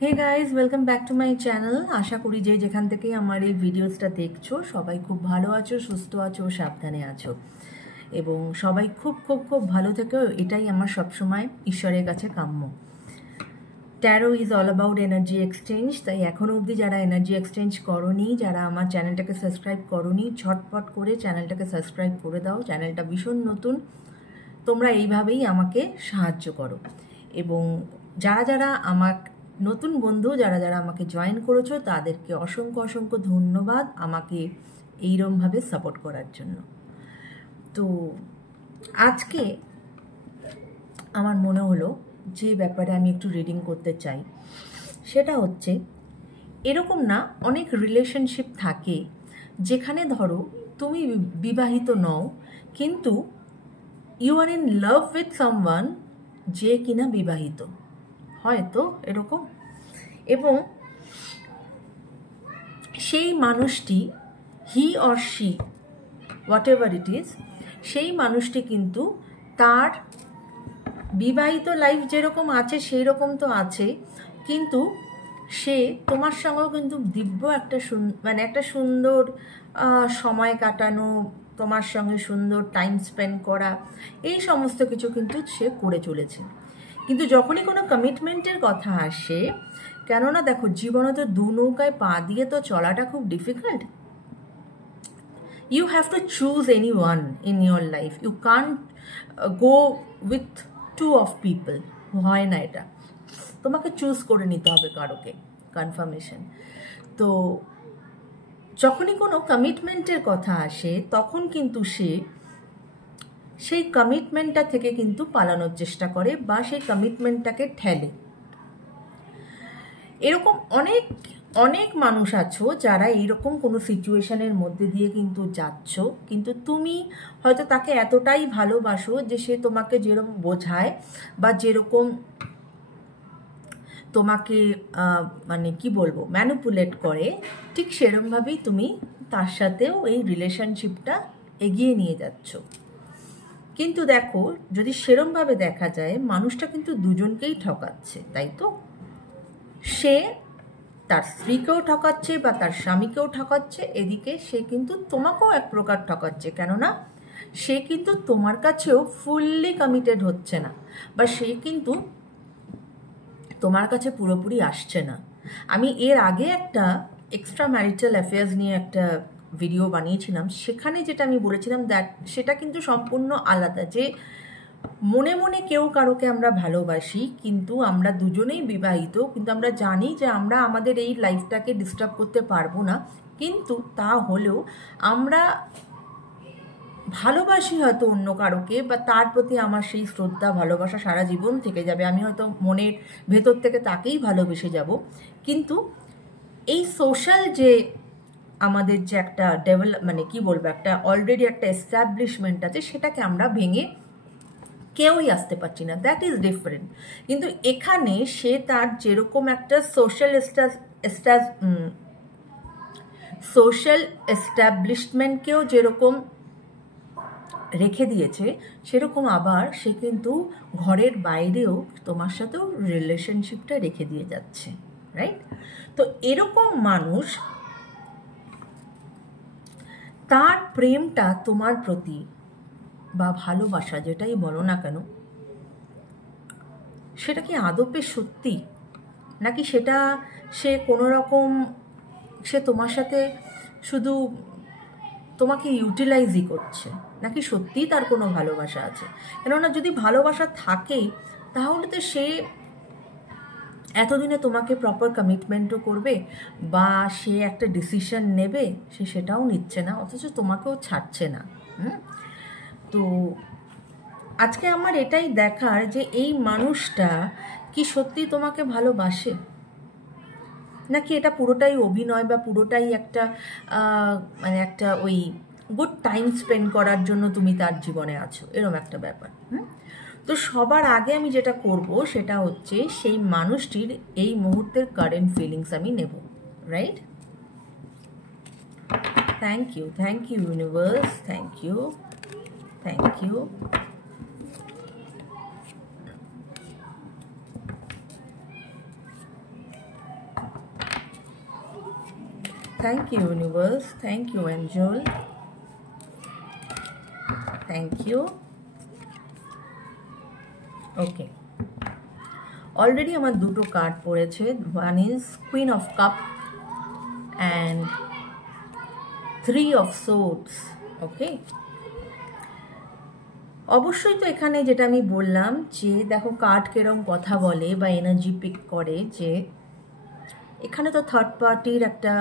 Hey guys, welcome back to my channel. আশা করি যে যেখান থেকেই আমার এই ভিডিওসটা দেখছো সবাই খুব ভালো আছো, সুস্থ আছো, সাবধানে আছো এবং সবাই খুব খুব খুব ভালো থেকো, এটাই আমার সবসময় ঈশ্বরের কাছে কাম্য। Taro is all about energy exchange, তাই এখনও অবধি যারা এনার্জি এক্সচেঞ্জ করোনি, যারা আমার চ্যানেলটাকে সাবস্ক্রাইব করোনি, ঝটপট করে চ্যানেলটাকে সাবস্ক্রাইব করে দাও। চ্যানেলটা ভীষণ নতুন, তোমরা এইভাবেই আমাকে সাহায্য করো। এবং যারা যারা আমার নতুন বন্ধু, যারা যারা আমাকে জয়েন করেছো, তাদেরকে অসংখ্য অসংখ্য ধন্যবাদ আমাকে এইরমভাবে সাপোর্ট করার জন্য। তো আজকে আমার মনে হলো যে ব্যাপারে আমি একটু রিডিং করতে চাই, সেটা হচ্ছে এরকম না, অনেক রিলেশনশিপ থাকে যেখানে ধরো তুমি বিবাহিত নও, কিন্তু you are in love with someone যে কিনা বিবাহিত, হয়তো এরকম। এবং সেই মানুষটি, he or she whatever it is, সেই মানুষটি কিন্তু তার বিবাহিত লাইফ যেরকম আছে সেই রকম তো আছে, কিন্তু সে তোমার সঙ্গেও কিন্তু দিব্য একটা একটা সুন্দর সময় কাটানো, তোমার সঙ্গে সুন্দর টাইম স্পেন্ড করা, এই সমস্ত কিছু কিন্তু সে করে চলেছে। কিন্তু যখনই কোনো কমিটমেন্টের কথা আসে, কেননা দেখো জীবনে তো দু নৌকায় পা দিয়ে তো চলাটা খুব difficult. You have to choose anyone in your life. You can't go with two of people. হয় না, এটা তোমাকে চুজ করে নিতে হবে কারোকে, কনফার্মেশন। তো যখনই কোনো কমিটমেন্টের কথা আসে তখন কিন্তু সে সেই কমিটমেন্টটা থেকে কিন্তু পালানোর চেষ্টা করে বা সেই কমিটমেন্টটাকে ঠেলে। এরকম অনেক অনেক মানুষ আছো যারা এইরকম কোনো সিচুয়েশনের মধ্যে দিয়ে কিন্তু যাচ্ছ, কিন্তু তুমি হয়তো তাকে এতটাই ভালোবাসো যে সে তোমাকে যেরকম বোঝায় বা যেরকম তোমাকে মানে কি বলবো ম্যানিপুলেট করে, ঠিক সেরকমভাবেই তুমি তার সাথেও এই রিলেশনশিপটা এগিয়ে নিয়ে যাচ্ছ। কিন্তু দেখো, যদি সেরমভাবে দেখা যায়, মানুষটা কিন্তু দুজনকেই ঠকাচ্ছে, তাই তো? সে তার স্ত্রীকেও ঠকাচ্ছে বা তার স্বামীকেও ঠকাচ্ছে, এদিকে সে কিন্তু তোমাকেও এক প্রকার ঠকাচ্ছে, কেননা সে কিন্তু তোমার কাছেও ফুললি কমিটেড হচ্ছে না বা সে কিন্তু তোমার কাছে পুরোপুরি আসছে না। আমি এর আগে একটা এক্সট্রা ম্যারিটাল অ্যাফেয়ার্স নিয়ে একটা ভিডিও বানিয়েছিলাম, সেখানে যেটা আমি বলেছিলাম সেটা কিন্তু সম্পূর্ণ আলাদা। যে মনে মনে কেউ কারোকে আমরা ভালোবাসি, কিন্তু আমরা দুজনেই বিবাহিত, কিন্তু আমরা জানি যে আমরা আমাদের এই লাইফটাকে ডিস্টার্ব করতে পারবো না, কিন্তু তা হলেও আমরা ভালোবাসি হয়তো অন্য কারোকে, বা তার প্রতি আমার সেই শ্রদ্ধা ভালোবাসা সারা জীবন থেকে যাবে, আমি হয়তো মনের ভেতর থেকে তাকেই ভালোবেসে যাব। কিন্তু এই সোশ্যাল যে আমাদের যে একটা মানে কি বলবো, একটা অলরেডি একটা এস্টাবলিশমেন্ট আছে, সেটাকে আমরা ভেঙে কেউই আসতে পারছি না, দ্যাট ইজ ডিফারেন্ট। কিন্তু এখানে সে তার যেরকম একটা সোশ্যাল এস্টাবলিশমেন্টকেও যেরকম রেখে দিয়েছে, সেরকম আবার সে কিন্তু ঘরের বাইরেও তোমার সাথেও রিলেশনশিপটা রেখে দিয়ে যাচ্ছে, রাইট? তো এরকম মানুষ তার প্রেমটা তোমার প্রতি বা ভালোবাসা যেটাই বলো না কেন, সেটা কি আদপে সত্যি, নাকি সেটা সে কোনো রকম সে তোমার সাথে শুধু তোমাকে ইউটিলাইজই করছে, নাকি সত্যিই তার কোনো ভালোবাসা আছে? কেননা যদি ভালোবাসা থাকে তাহলে তো সে এতদিনে তোমাকে প্রপার কমিটমেন্টও করবে বা সে একটা ডিসিশন নেবে, সে সেটাও নিচ্ছে না, অথচ তোমাকেও ছাড়ছে না। তো আজকে আমার এটাই দেখার যে এই মানুষটা কি সত্যি তোমাকে ভালোবাসে, নাকি এটা পুরোটাই অভিনয় বা পুরোটাই একটা মানে একটা ওই গুড টাইম স্পেন্ড করার জন্য তুমি তার জীবনে আছো, এরকম একটা ব্যাপার। তো সবার আগে আমি যেটা করব সেটা হচ্ছে সেই মানুষটির এই মুহূর্তের কারেন্ট ফিলিংস আমি নেব, right? Thank you universe, thank you. Thank you universe, thank you angel, thank you. Okay, already আমার দুটো কার্ড পড়েছে। One is queen of cup and 3 of swords. Okay, অবশ্যই তো এখানে যেটা আমি বললাম যে দেখো কার্ড কেরম কথা বলে বা এনার্জি পিক করে, যে এখানে তো থার্ড পার্টির একটা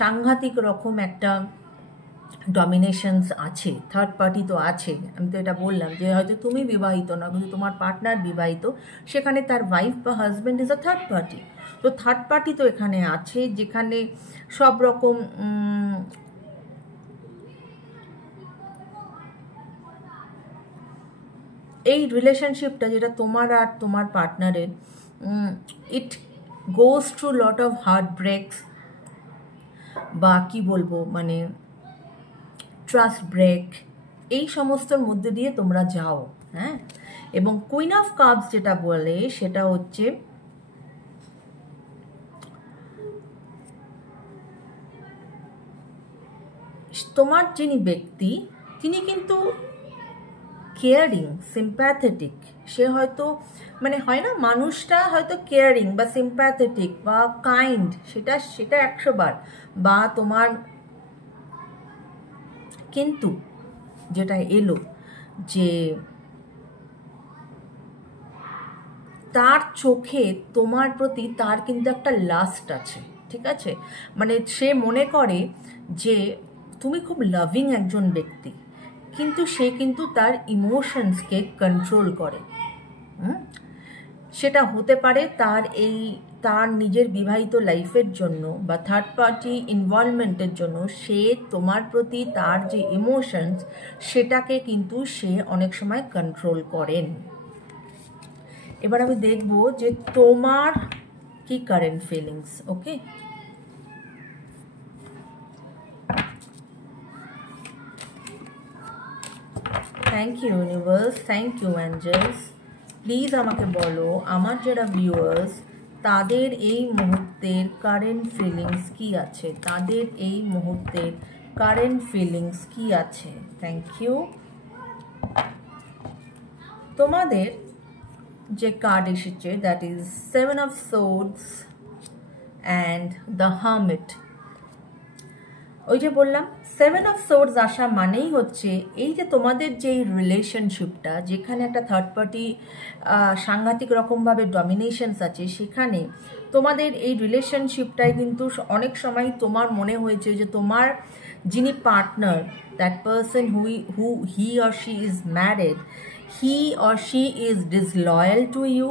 সাংঘাতিক রকম একটা ডমিনেশনস আছে, থার্ড পার্টি তো আছে। আমি তো এটা বললাম যে হয়তো তুমি বিবাহিত না, কিন্তু তোমার পার্টনার বিবাহিত, সেখানে তার ওয়াইফ বা husband is a third party. তো থার্ড পার্টি তো এখানে আছে, যেখানে সব রকম এই রিলেশনশিপটা যেটা তোমার আর তোমার পার্টনারের, it goes through lot of heartbreaks, বা কি বলবো মানে ট্রাস্ট ব্রেক, এই সমস্তর মধ্যে দিয়ে তোমরা যাও। হ্যাঁ, এবং কুইন অফ কাপস যেটা বলে সেটা হচ্ছে তোমার যিনি ব্যক্তি তিনি কিন্তু কেয়ারিং, সিম্প্যাথেটিক। সে হয়তো মানে হয় না, মানুষটা হয়তো কেয়ারিং বা সিম্প্যাথেটিক বা কাইন্ড, সেটা 100 বার, বা তোমার কিন্তু যেটা এলো যে তার চোখে তোমার প্রতি তার কিন্তু একটা লাস্ট আছে, ঠিক আছে? মানে সে মনে করে যে তুমি খুব লাভিং একজন ব্যক্তি, কিন্তু সে কিন্তু তার ইমোশনসকে কন্ট্রোল করে। সেটা হতে পারে তার নিজের বিবাহিত লাইফের জন্য বা থার্ড পার্টি ইনভলভমেন্টের জন্য সে তোমার প্রতি তার যে ইমোশনস সেটাকে কিন্তু সে অনেক সময় কন্ট্রোল করেন। এবার আমি দেখব যে তোমার কি current feelings. Okay, thank you universe, thank you angels. Please আমাকে বলো আমার যারা ভিউয়ার্স তাদের এই মুহূর্তের কারেন্ট ফিলিংস কি আছে, তাদের এই মুহূর্তের কারেন্ট ফিলিংস কি আছে। Thank you. তোমাদের যে কার্ড এসেছে that is 7 of swords and the hermit. ওই যে বললাম 7 অফ সোর্ডস আসা মানেই হচ্ছে এই যে তোমাদের যে রিলেশনশিপটা, যেখানে একটা থার্ড পার্টি সাংঘাতিক রকমভাবে ডমিনেশনস আছে, সেখানে তোমাদের এই রিলেশনশিপটাই কিন্তু অনেক সময় তোমার মনে হয়েছে যে তোমার যিনি partner, that person who he or she is married, he or she is disloyal to you.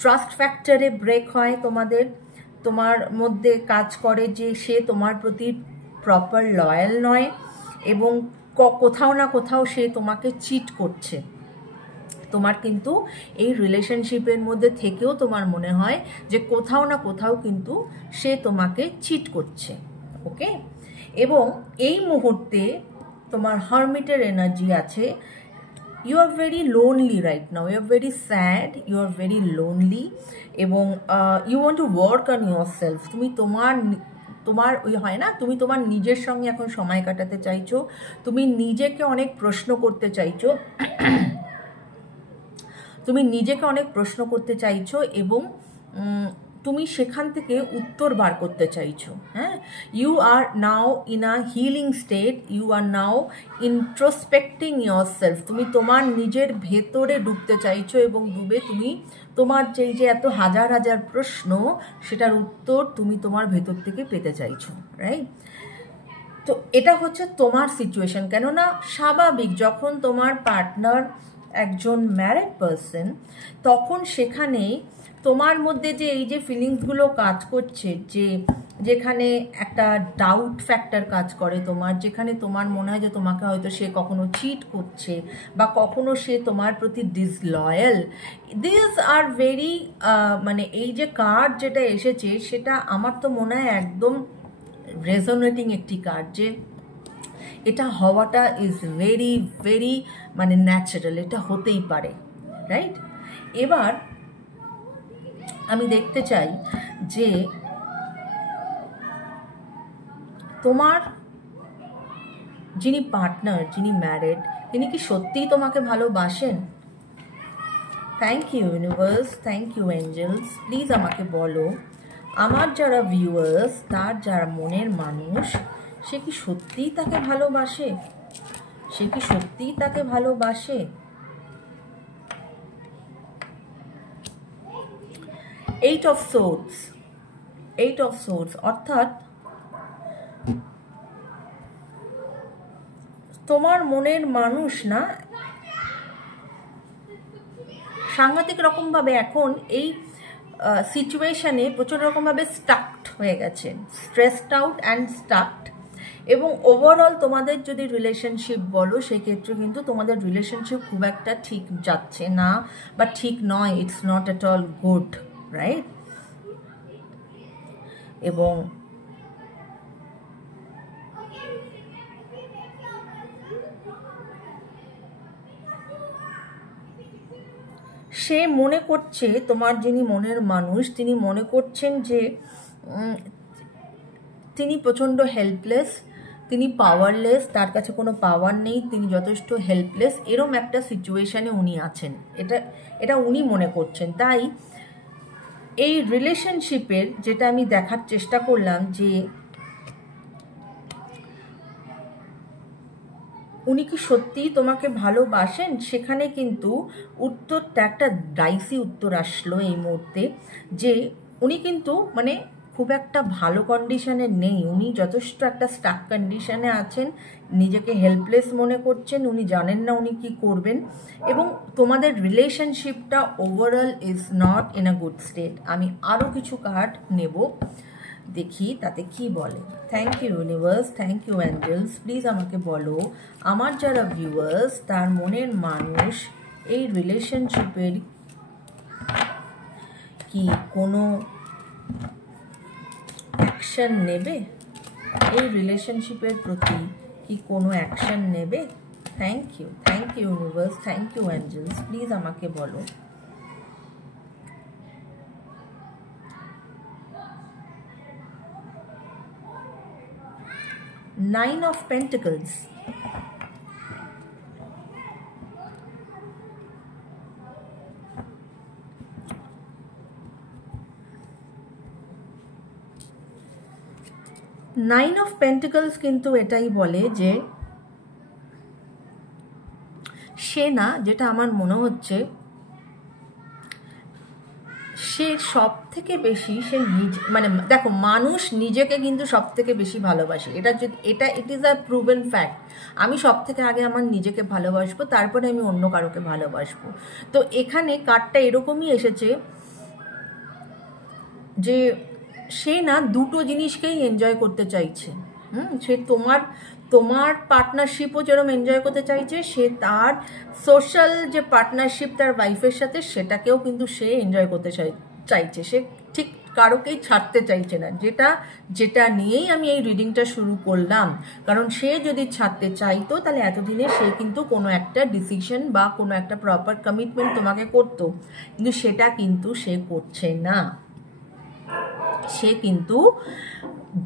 Trust ফ্যাক্টরে ব্রেক হয় তোমার মধ্যে কাজ করে যে সে তোমার প্রতি প্রপার লয়াল নয়, এবং কোথাও না কোথাও সে তোমাকে চিট করছে। তোমার কিন্তু এই রিলেশনশিপের মধ্যে থেকেও তোমার মনে হয় যে কোথাও না কোথাও কিন্তু সে তোমাকে চিট করছে। ওকে, এবং এই মুহূর্তে তোমার হারমিটের এনার্জি আছে। You are very lonely right now, you are very sad, you are very lonely, এবং you want to work on yourself. তুমি তোমার ওই হয় না, তুমি তোমার নিজের সঙ্গে এখন সময় কাটাতে চাইছো, তুমি নিজেকে অনেক প্রশ্ন করতে চাইছো, এবং তুমি সেখান থেকে উত্তর বার করতে চাইছো। হ্যাঁ, you are now in a healing state, you are now introspecting yourself. তুমি তোমার নিজের ভেতরে ডুবতে চাইছো, এবং ডুবে তুমি তোমার যে এত হাজার হাজার প্রশ্ন, সেটার উত্তর তুমি তোমার ভেতর থেকে পেতে চাইছো, রাইট? তো এটা হচ্ছে তোমার সিচুয়েশন। কেননা স্বাভাবিক, যখন তোমার পার্টনার একজন ম্যারিড পার্সন, তখন সেখানে তোমার মধ্যে যে এই যে ফিলিংসগুলো কাজ করছে, যেখানে একটা ডাউট ফ্যাক্টর কাজ করে তোমার, যেখানে তোমার মনে হয় যে তোমাকে হয়তো সে কখনো চিট করছে বা কখনো সে তোমার প্রতি ডিসলয়াল। দিস আর ভেরি মানে এই যে কার্ড যেটা এসেছে সেটা আমার তো মনে হয় একদম রেজোনেটিং একটি কার্ড, যে এটা হওয়াটা ইজ ভেরি ভেরি মানে ন্যাচারাল, এটা হতেই পারে, রাইট? এবার আমি দেখতে চাই যে তোমার যিনি পার্টনার, যিনি ম্যারিড, তিনি কি সত্যিই তোমাকে ভালোবাসেন? Thank you universe, thank you angels. Please আমাকে বলো, আমার যারা ভিউয়ার্স, তার যারা মনের মানুষ, সে কি সত্যিই তাকে ভালোবাসে? সে কি সত্যিই তাকে ভালোবাসে? Eight of swords, eight of swords, অর্থাৎ তোমার মনের মানুষ না সাংঘাতিক রকমভাবে এখন এই সিচুয়েশনে প্রচুর রকমভাবে স্টাকড হয়ে গেছে, স্ট্রেসড আউট অ্যান্ড স্টাকড। এবং ওভারঅল তোমাদের যদি রিলেশনশিপ বলো, সেক্ষেত্রে কিন্তু তোমাদের রিলেশনশিপ খুব একটা ঠিক যাচ্ছে না, বা ঠিক নয়, it's not at all good, right? এবং সে মনে করছে, তোমার যিনি মনের মানুষ, তিনি মনে করছেন যে তিনি প্রচণ্ড হেল্পলেস, তিনি পাওয়ারলেস, তার কাছে কোনো পাওয়ার নেই, তিনি যথেষ্ট হেল্পলেস, এরম একটা সিচুয়েশানে উনি আছেন, এটা উনি মনে করছেন। তাই এই রিলেশনশিপের যেটা আমি দেখার চেষ্টা করলাম, যে উনি কি সত্যিই তোমাকে ভালোবাসেন, সেখানে কিন্তু উত্তরটা একটা ডাইসি উত্তর আসলো এই মুহূর্তে, যে উনি কিন্তু মানে খুব একটা ভালো কন্ডিশনে নেই, উনি যথেষ্ট একটা স্টাক কন্ডিশনে আছেন, নিজেকে হেল্পলেস মনে করছেন, উনি জানেন না উনি কি করবেন, এবং তোমাদের রিলেশনশিপটা overall is not in a good state. আমি আরও কিছু কার্ড নেব, দেখি তাতে কি বলে। Thank you universe, thank you angels. Please আমাকে বলো, আমার যারা ভিউয়ার্স, তার মনের মানুষ এই রিলেশনশিপের কি কোনো অ্যাকশন নেবে, এই রিলেশনশিপের প্রতি কি কোনো অ্যাকশন নেবে? Thank you universe, thank you angels. Please আমাকে বলো। Nine of Pentacles. Nine of pentacles কিন্তু এটাই বলে যে সে না, যেটা আমার মনে হচ্ছে, সে সব থেকে বেশি, সে নিজে মানে দেখো, মানুষ নিজেকে কিন্তু সব থেকে বেশি ভালোবাসে, এটা it is a proven fact. আমি সব থেকে আগে আমার নিজেকে ভালোবাসবো, তারপরে আমি অন্য কারোকে ভালোবাসবো। তো এখানে কার্ডটা এরকমই এসেছে যে সে না দুটো জিনিসকেই এনজয় করতে চাইছে। সে তোমার পার্টনারশিপও যেরকম এনজয় করতে চাইছে, সে তার সোশ্যাল যে পার্টনারশিপ তার ওয়াইফের সাথে, সেটাকেও কিন্তু সে এনজয় করতে চাইছে। সে ঠিক কারোকেই ছাড়তে চাইছে না, যেটা নিয়েই আমি এই রিডিংটা শুরু করলাম। কারণ সে যদি ছাড়তে চাইতো, তাহলে এতদিনে সে কিন্তু কোনো একটা ডিসিশন বা কোনো একটা প্রপার কমিটমেন্ট তোমাকে করতো, কিন্তু সেটা কিন্তু সে করছে না। সে কিন্তু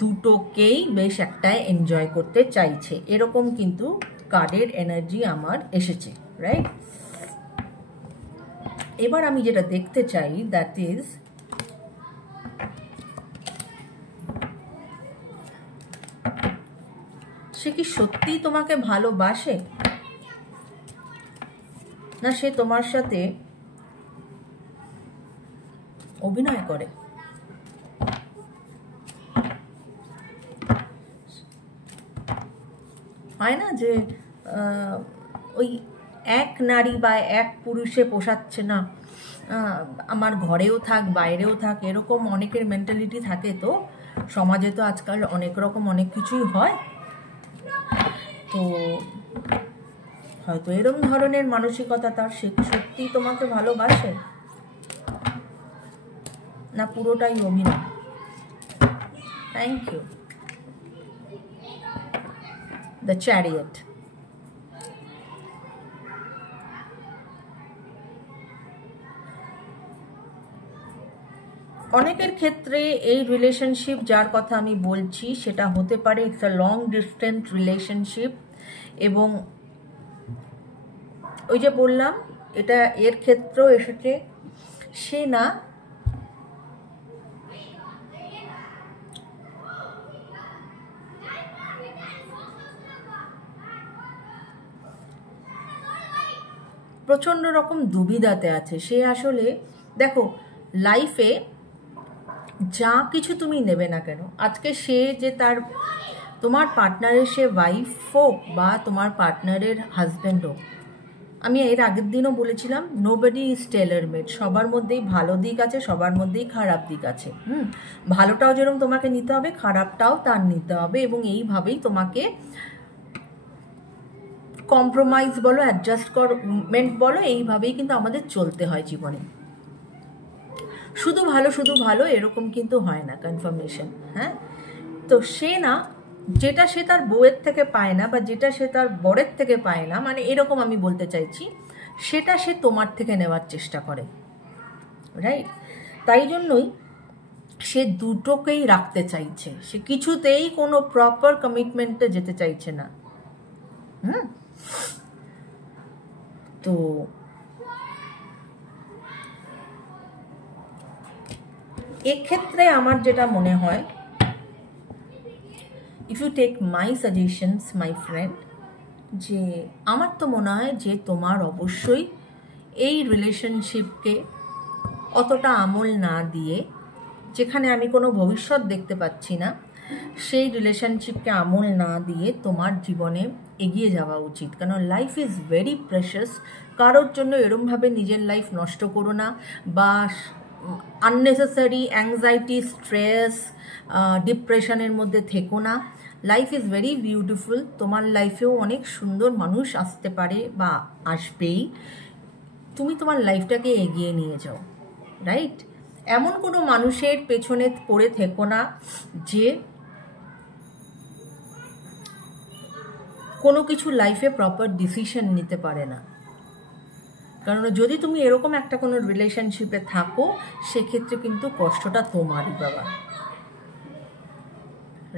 দুটোকেই বেশ একটা এনজয় করতে চাইছে, এরকম কিন্তু কার্ডের এনার্জি আমার এসেছে, রাইট? এবার আমি যেটা দেখতে চাই, দ্যাট ইজ সে কি সত্যিই তোমাকে ভালোবাসে, না সে তোমার সাথে অভিনয় করে। হয় না যে ওই এক নারী বা এক পুরুষে পোষাচ্ছে না, আমার ঘরেও থাক বাইরেও থাক, এরকম অনেকের মেন্টালিটি থাকে। তো সমাজে তো আজকাল অনেক রকম অনেক কিছুই হয়, তো হয়তো এরকম ধরনের মানসিকতা তার। সে সত্যিই তোমাকে ভালোবাসে, না পুরোটাই অভিনয়? Thank you. The Chariot. অনেকের ক্ষেত্রে এই রিলেশনশিপ যার কথা আমি বলছি সেটা হতে পারে it's a long distance relationship, এবং ওই যে বললাম এটা এর ক্ষেত্রেও এসেছে, সে না প্রচণ্ড রকম দুবিধাতে আছে। সে আসলে দেখো লাইফে যা কিছু তুমি নেবে না কেন, আজকে সে যে তার তোমার পার্টনারের সে ওয়াইফ হোক বা তোমার পার্টনারের হাজব্যান্ড হোক, আমি এর আগের দিনও বলেছিলাম নোবডি ইজ টেলার মেড, সবার মধ্যেই ভালো দিক আছে, সবার মধ্যেই খারাপ দিক আছে। ভালোটাও যেরকম তোমাকে নিতে হবে, খারাপটাও তার নিতে হবে, এবং তোমাকে কম্প্রোমাইজ বলো, অ্যাডজাস্টমেন্ট বলো, এইভাবেই কিন্তু আমাদের চলতে হয় জীবনে। শুধু ভালো এরকম কিন্তু হয় না কনফার্মেশন। হ্যাঁ, তো সে না যেটা সে তার বউয়ের থেকে পায় না বা যেটা সে তার বরের থেকে পায় না, মানে এরকম আমি বলতে চাইছি, সেটা সে তোমার থেকে নেওয়ার চেষ্টা করে, রাইট? তাই জন্যই সে দুটোকেই রাখতে চাইছে, সে কিছুতেই কোনো প্রপার কমিটমেন্টে যেতে চাইছে না। তো এক্ষেত্রে আমার যেটা মনে হয়, if you take my suggestions my friend, যে আমার তো মনে হয় যে তোমার অবশ্যই এই রিলেশনশিপকে অতটা আমল না দিয়ে, যেখানে আমি কোনো ভবিষ্যৎ দেখতে পাচ্ছি না, সেই রিলেশনশিপকে আমল না দিয়ে তোমার জীবনে এগিয়ে যাওয়া উচিত। কারণ লাইফ ইজ ভেরি প্রেশাস। কারোর জন্য এরমভাবে নিজের লাইফ নষ্ট করো না, বা আননেসেসারি অ্যাংজাইটি, স্ট্রেস, ডিপ্রেশনের মধ্যে থেকো না। Life is very beautiful. তোমার লাইফেও অনেক সুন্দর মানুষ আসতে পারে বা আসবেই। তুমি তোমার লাইফটাকে এগিয়ে নিয়ে যাও, রাইট? এমন কোনো মানুষের পেছনে পড়ে থেকো না যে কোনো কিছু লাইফে প্রপার ডিসিশন নিতে পারে না। কারণ যদি তুমি এরকম একটা কোনো রিলেশনশিপে থাকো, সেক্ষেত্রে কিন্তু কষ্টটা তোমারই বাবা,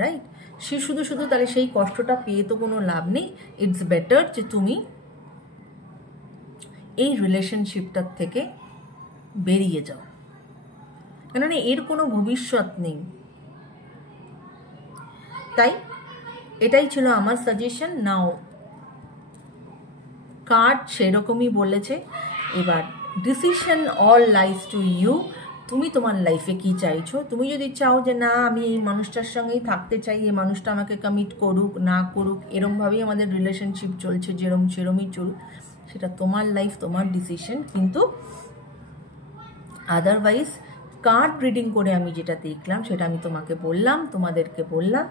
রাইট? সে শুধু তাহলে সেই কষ্টটা পেয়ে তো কোনো লাভ নেই। ইটস বেটার যে তুমি এই রিলেশনশিপটার থেকে বেরিয়ে যাও, কেননা এর কোনো ভবিষ্যৎ নেই। তাই এটাই ছিল আমার সাজেশন। নাও কার্ড সেরকমই বলেছে, এবার decision all lies to you. তুমি তোমার লাইফে কি চাইছো? তুমি যদি চাও যে না আমি এই মানুষটার সঙ্গেই থাকতে চাই, এই মানুষটা আমাকে কমিট করুক না করুক, এরমভাবেই আমাদের রিলেশনশিপ চলছে, সেরমই চলুক, সেটা তোমার লাইফ, তোমার ডিসিশন। কিন্তু আদারওয়াইজ কার্ড রিডিং করে আমি যেটা দেখলাম সেটা আমি তোমাকে বললাম, তোমাদেরকে বললাম।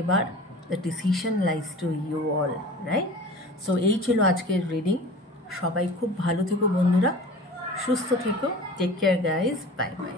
এবার the decision lies to you all, right? So এই ছিল আজকের রিডিং। সবাই খুব ভালো থেকো বন্ধুরা, সুস্থ থেকো। Take care guys, bye by.